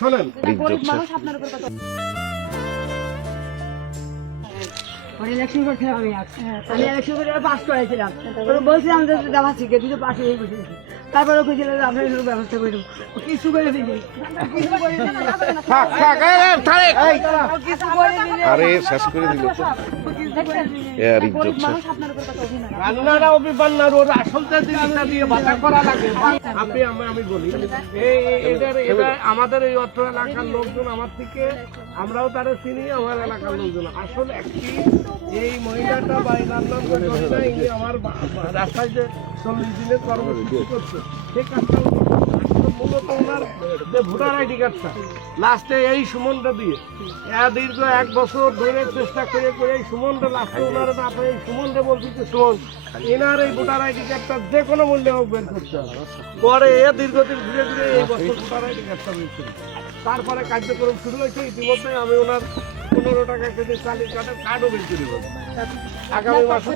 শোনেন, ইলেকশন করছিলাম আমি ইলেকশন করে পাস করাইছিলাম, বলছিলাম যে দাবা শিখে তুই তো পাশে হয়ে বসে তারপরে বুঝছিল যে আপনার ব্যবস্থা করে দেবো, কিছু করে দিবি আরে শেষ করে দিল আমি বলি আমাদের এই অত্র এলাকার লোকজন আমার থেকে, আমরাও তারা চিনি, আমার এলাকার লোকজন আসল একটি এই মহিলাটা বা এই রান্নার ইনি আমার রাস্তায় যে 40 দিনের কর্মসূচি করছে সেই কাজটা মূলত ওনার যে ভোটার আইডি কার্ডটা লাস্টে এই সুমনটা দিয়ে দীর্ঘ 1 বছর ধরে চেষ্টা করে এই সুমনটা লাস্টে ওনারা না পায়, এই সুমনটা বলছি যে সুমন এনার এই ভোটার আইডি কার্ডটা যে কোনো মূল্যে হোক বের করতে হবে। পরে দীর্ঘদিন ঘুরে ঘুরে এই বছর ভোটার আইডি কার্ডটা বের, তারপরে কার্যক্রম শুরু হয়েছে। ইতিমধ্যে আমি ওনার 15 টাকা কেজি চালের কার্ডও বের করে দেবো। আগামী মাসে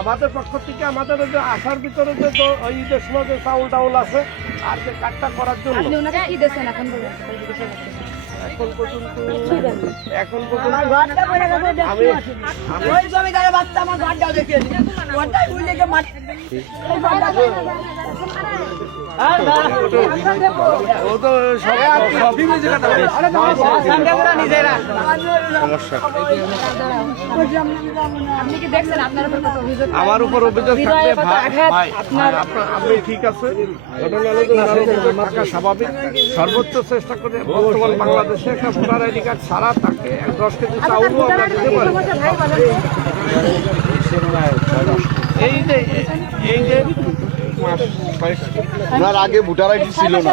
আমাদের পক্ষ থেকে আমাদের যে আসার ভিতরে যে ঈদের সময় যে চাউল টাউল আছে আর যে কার্ডটা করার জন্য এখন পর্যন্ত আমার উপর অভিযোগ থাকবে ভাই, আপনি ঠিক আছে, থাকা স্বাভাবিক। সর্বোচ্চ চেষ্টা করে বর্তমান বাংলাদেশে একটা ভোটার আইডি কার্ড ছাড়া তাকে 10 কেজি চাউলও আমরা দিতে পারি। এই যে আপনার আগে ভোটার আইডি ছিল না,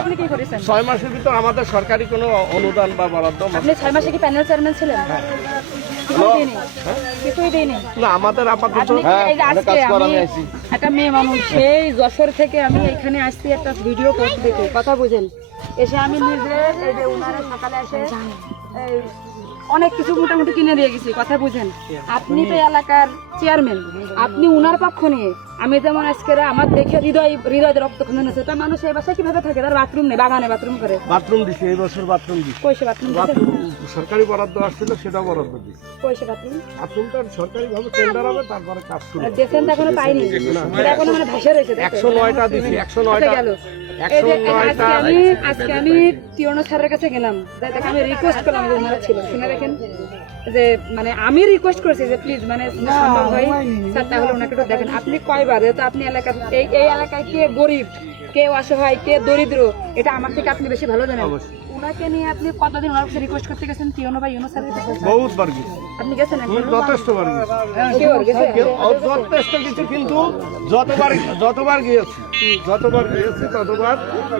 6 মাসের ভিতর আমাদের সরকারি কোনো অনুদান বা বরাদ্দ আপনি 6 মাসে কি প্যানেল চেয়ারম্যান ছিলেন? না, আমাদের আপাতত একটা মেয়ে মানুষ সেই যশোর থেকে আমি এখানে আসছি একটা ভিডিও পোস্ট দেখে, কথা বুঝেন, এসে আমি নিজে এই যে উনারা সকালে এসে অনেক কিছু মোটামুটি কিনে দিয়ে গেছি, কথা বুঝেন। আপনি তো এলাকার চেয়ারম্যান, আপনি উনার পক্ষ নিয়ে আমি যেমন আজকে আমার দেখে হৃদয় রক্ত খন্দন আছে। তা মানুষ এই বাসায় কিভাবে থাকে? তার বাথরুম নেই, বাগানে বাথরুম করে। বাথরুম দিছে এই বছর, বাথরুম দিছে। কইছে বাথরুম সরকারি বরাদ্দ আসছিল, সেটাও বরাদ্দ দিছে। কইছে বাথরুমটা সরকারি ভাবে টেন্ডার হবে, তারপরে কাজ শুরু হবে। দেখেন তো এখনো পাইনি, এটা এখনো মানে ভাষা রয়েছে। 109টা দিছি, 109টা গেল। আজকে আমি টিওনো স্যারের কাছে গেলাম, দেখে আমি রিকোয়েস্ট করলাম, ওনারা ছিল শুনে দেখেন যে মানে আমি রিকোয়েস্ট করেছি যে প্লিজ মানে সম্ভব হয় স্যার তাহলে ওনাকে একটু দেখেন। আপনি কয়বার, যেহেতু আপনি এলাকা এই এলাকায় কে গরিব, কে অসহায়, কে দরিদ্র, এটা আমার থেকে আপনি বেশি ভালো জানেন। ওনাকে নিয়ে আপনি কতদিন ওনার কাছে রিকোয়েস্ট করতে গেছেন? টিওনো বা ইউনো স্যারের কাছে বহুতবার গেছি। আপনি গেছেন? যথেষ্টবার যথেষ্ট কিছু, কিন্তু যতবার গিয়েছি ততবার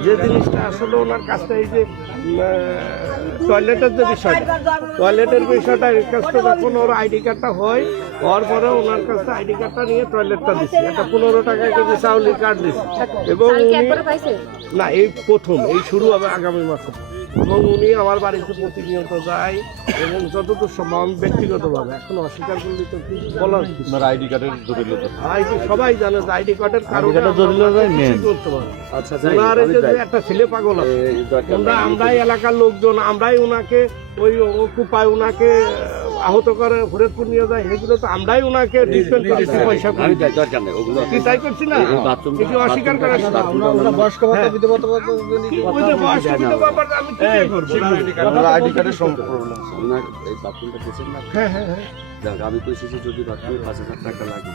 যে জিনিসটা আসলে ওনার কাছটা, এই যে টয়লেটের যে বিষয়টা এর কাছটা যখন ওর আইডি কার্ডটা হয়, হওয়ার পরে ওনার কাছে আইডি কার্ডটা নিয়ে টয়লেটটা দিচ্ছি, একটা 15 টাকা কেজি চাউলের কার্ড দিচ্ছি। এবং না, এই প্রথম, এই শুরু হবে আগামী মাসে। এবং উনি আমার বাড়িতে প্রতিনিয়ত যায় এবং যতদূর সম্ভব আমি ব্যক্তিগতভাবে, এখন অস্বীকার করলে তো বলার আইডি কার্ডের জটিলতা সবাই জানে যে আইডি কার্ডের কারণে করতে পারে। একটা ছেলে পাগল আছে, আমরাই এলাকার লোকজন, আমরাই ওনাকে ওই কুপায় ওনাকে আহত করে ফরিদপুর নিয়ে যায়, সেগুলো তো আমরাই ওনাকে ট্রিটমেন্ট করেছি পয়সা করে। কি তাই করছি না? কিছু অস্বীকার করে বয়স্ক ভাতা বিধবা ভাতা আমি কি করবো? আইডি কার্ডের প্রবলেম হ্যাঁ আমি কইছি যে যদি বাথরুমে 5000 টাকা লাগে,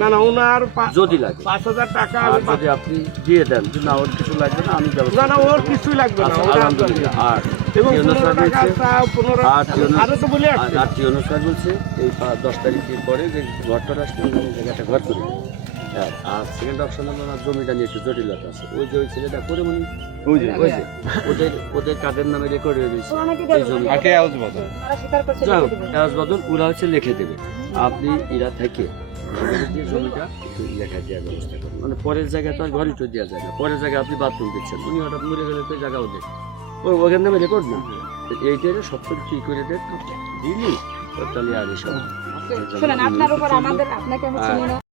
না না, ওনার যদি লাগে 5000 টাকা যদি আপনি দিয়ে দেন, না ওর কিছু লাগবে না, আমি না না, ওর কিছুই লাগবে না। আর এবং 15 টাকা আরো তো বলে আসছে, আর অনুসার বলছে এই 10 তারিখের পরে যে ঘরটা আসলে একটা ঘর করে। আর সেকেন্ড অপশন হলো না, জমিটা নিয়ে একটু জটিলতা আছে। ওই যে ওই ছেলেটা করে মনে ওদের কার্ডের নামে রেকর্ড হয়ে গেছে এই জমি, বদল ওরা হচ্ছে লিখে দেবে। আপনি এরা থেকে জমিটা একটু লেখা দেওয়ার ব্যবস্থা করুন, মানে পরের জায়গায় তো আর ঘরই তো দেওয়া যায় না। পরের জায়গায় আপনি বাথরুম দিচ্ছেন, উনি হঠাৎ মরে গেলে তো জায়গা ওদের ওখান নামে রেকর্ড না। এইটাই সব ঠিক করে দেন দিলি তাহলে আর এসব আপনার উপর আমাদের আপনাকে আমি চিনি না।